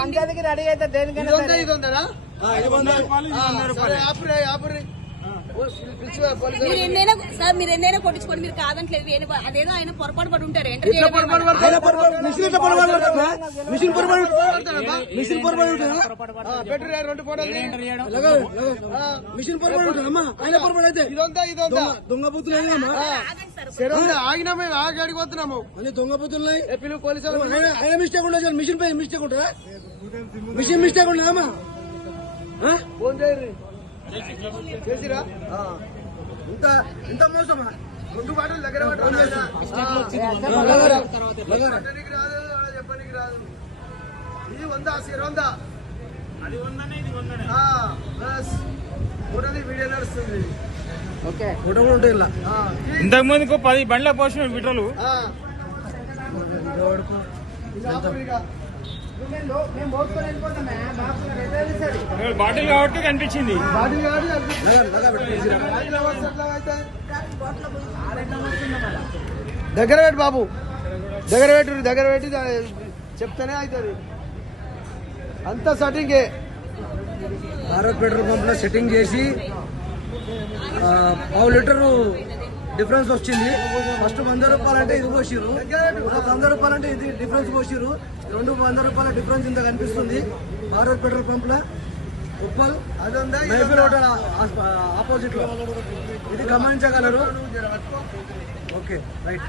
పంచాయతీకి రెడీ అయితే దేనికైనా మీరు ఎన్నైనా కొట్టించుకోండి, మీరు కాదంటలేదు. అదేదో ఆయన పొరపాటు పడి ఉంటారు. దొంగ బుద్ధులు ఆగినామే ఆడికి పోతున్నాము అన్ని దొంగ బుద్ధులు పిలువు పోలీసులు. ఆయన మిస్టేక్ ఉండదు, మిషన్ పై మిస్టేక్ ఉంటుందా? మిషన్ మిస్టేక్ ఉండదమ్మా. ఫోన్ చేయరు చేసిరా ఇంత ఇంత మోసమా? 2 బాటలు దగ్గర చెప్పనికి రాదు, చెప్పనికి రాదు. ఇది 100 100 అది 100 వీడియో నడుస్తుంది. ఓకే ఫోటో కూడా ఉంటాయి ఇలా. ఇంతకు ముందుకు 10 బండ్ల పోసిన విట్రలు బాటిల్ కాబట్టి కనిపించింది. దగ్గర పెట్టి బాబు, దగ్గర పెట్టి చెప్తానే అవుతుంది. అంతా సెట్టింగే. భారత్ పెట్రోల్ పంప్ లో సెట్టింగ్ చేసి 1/2 లీటరు డిఫరెన్స్ వచ్చింది. ఫస్ట్ 100 రూపాయలు అంటే ఇది పోసిరు, 100 రూపాయలు అంటే ఇది డిఫరెన్స్ పోసిరు. 200 రూపాయల డిఫరెన్స్ ఇంత కనిపిస్తుంది భారత్ పెట్రోల్ పంప్ లో. ఉప్పల్ మైఫిల్ హోటల్ ఆపోజిట్ లో ఇది గమనించగలరు. Okay right.